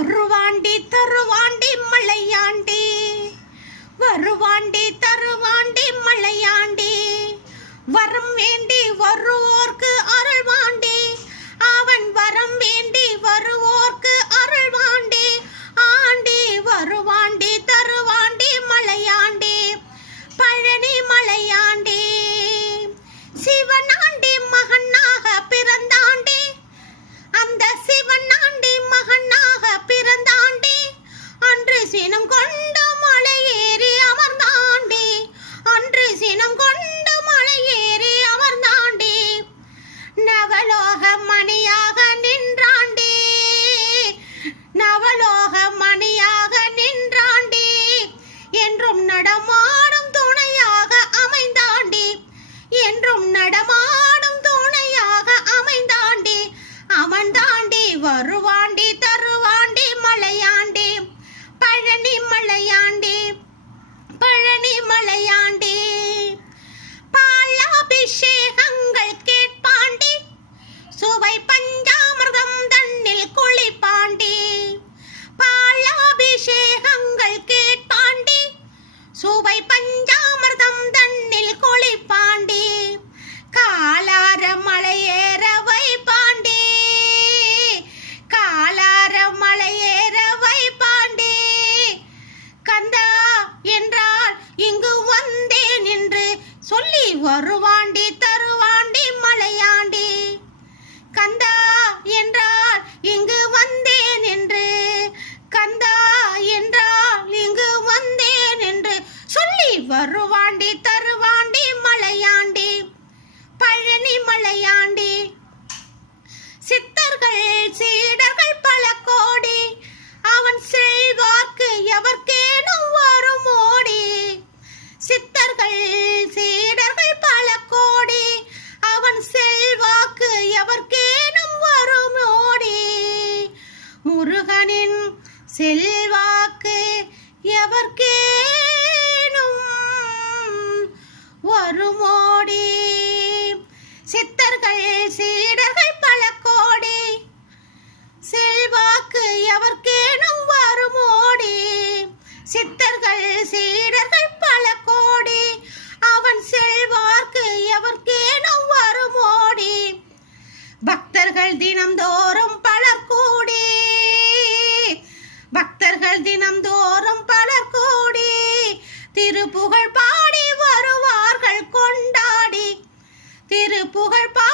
வருவாண்டி தருவாண்டி மலையாண்டி. வருவாண்டி தருவாண்டி மலையாண்டி. வரம் வேண்டி வருவோர்க்கு அரு வருவாண்டி மகனின் செல்வாக்கு எவர்க்கேனும் வருமோடி. சித்தர்கள் சீடர்கள் பல கோடி. செல்வாக்கு எவர்க்கேனும் வருமோடி. சித்தர்கள் சீ திருப்புகழ் பாடி வருவார்கள் கொண்டாடி. திருப்புகழ் பா